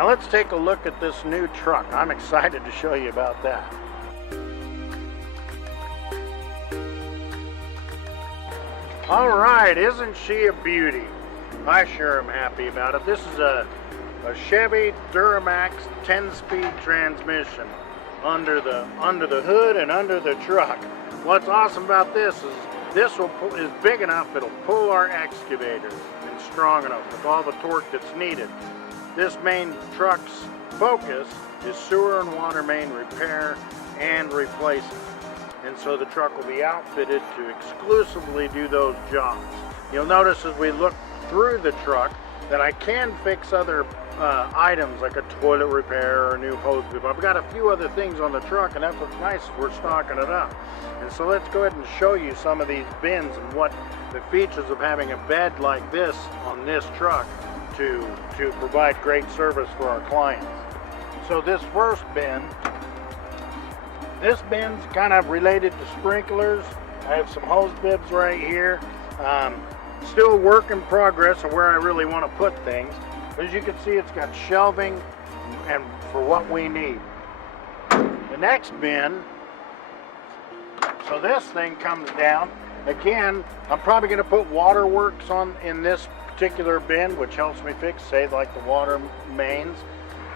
Now let's take a look at this new truck. I'm excited to show you about that. All right, isn't she a beauty? I sure am happy about it. This is a Chevy Duramax 10-speed transmission under the hood and under the truck. What's awesome about this is is big enough it'll pull our excavator and strong enough with all the torque that's needed. This main truck's focus is sewer and water main repair and replacement. And so the truck will be outfitted to exclusively do those jobs. You'll notice as we look through the truck that I can fix other items like a toilet repair or a new hose loop. I've got a few other things on the truck, and that's what's nice, we're stocking it up. And so let's go ahead and show you some of these bins and what the features of having a bed like this on this truck to provide great service for our clients. So this first bin, this bin's kind of related to sprinklers. I have some hose bibs right here. Still work in progress of where I really want to put things. As you can see, it's got shelving and for what we need. The next bin, so this thing comes down. Again, I'm probably going to put waterworks in this particular bin, which helps me fix, say, like the water mains.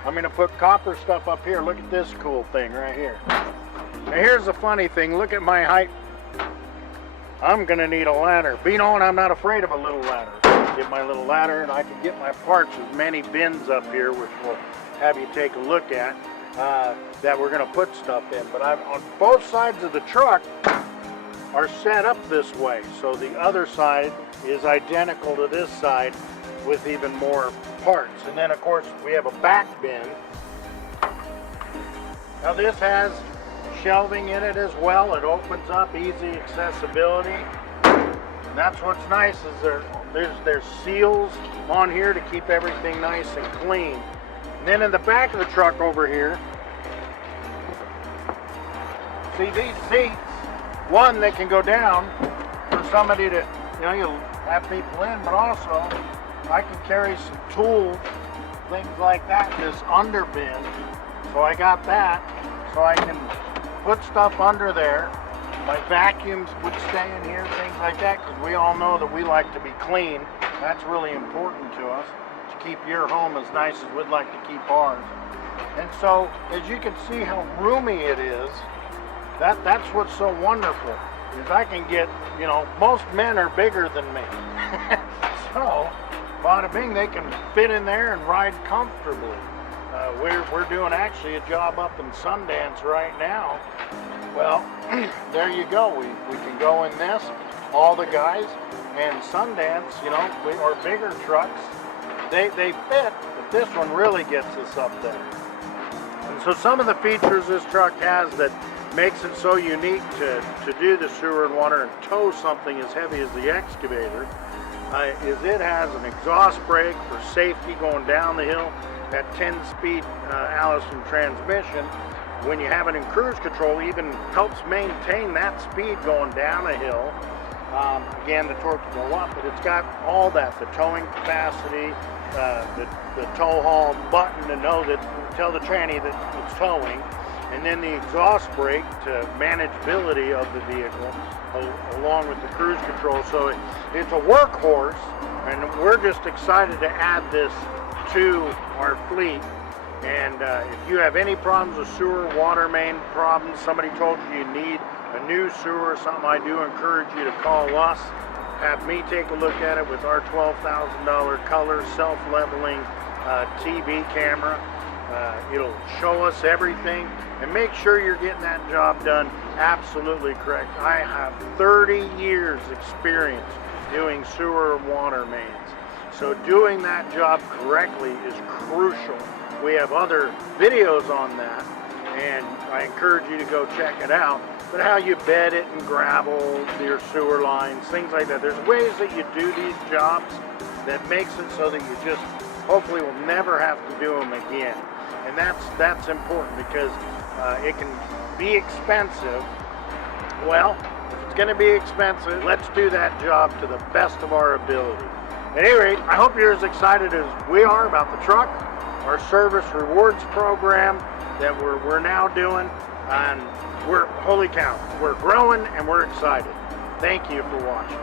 I'm going to put copper stuff up here. Look at this cool thing right here. Now here's the funny thing. Look at my height. I'm going to need a ladder. Be known, I'm not afraid of a little ladder. Get my little ladder and I can get my parts. There's many bins up here which we'll have you take a look at that we're going to put stuff in. But on both sides of the truck are set up this way. So the other side is identical to this side with even more parts. And then of course we have a back bin. Now this has shelving in it as well. It opens up, easy accessibility. And that's what's nice is there's seals on here to keep everything nice and clean. And then in the back of the truck over here, see these seats, one, they can go down for somebody to, you'll have people in, but also I can carry some tools, things like that in this under bin. So I got that, so I can put stuff under there. My vacuums would stay in here, things like that, because we all know that we like to be clean. That's really important to us, to keep your home as nice as we'd like to keep ours. And so, as you can see how roomy it is, that's what's so wonderful, is I can get, most men are bigger than me. So, bada bing, they can fit in there and ride comfortably. We're doing actually a job up in Sundance right now. Well, there you go. We can go in this, all the guys, and Sundance, or bigger trucks, they fit, but this one really gets us up there. And so some of the features this truck has that makes it so unique to do the sewer and water and tow something as heavy as the excavator is it has an exhaust brake for safety going down the hill. That 10-speed Allison transmission, when you have it in cruise control, even helps maintain that speed going down a hill. Again, the torque will go up, but it's got all that, the towing capacity, the tow haul button to tell the tranny that it's towing, and then the exhaust brake to manageability of the vehicle along with the cruise control. So it's a workhorse, and we're just excited to add this to our fleet. And if you have any problems with sewer, water main problems, somebody told you need a new sewer or something, I do encourage you to call us, have me take a look at it with our $12,000 color self-leveling TV camera. It'll show us everything and make sure you're getting that job done absolutely correct. I have 30 years experience doing sewer and water mains. So doing that job correctly is crucial. We have other videos on that, and I encourage you to go check it out. But how you bed it and gravel your sewer lines, things like that. There's ways that you do these jobs that makes it so that you just hopefully will never have to do them again. And that's important because it can be expensive. Well, if it's going to be expensive, let's do that job to the best of our ability. At any rate, I hope you're as excited as we are about the truck. our service rewards program that we're now doing, and holy cow, we're growing and we're excited. Thank you for watching.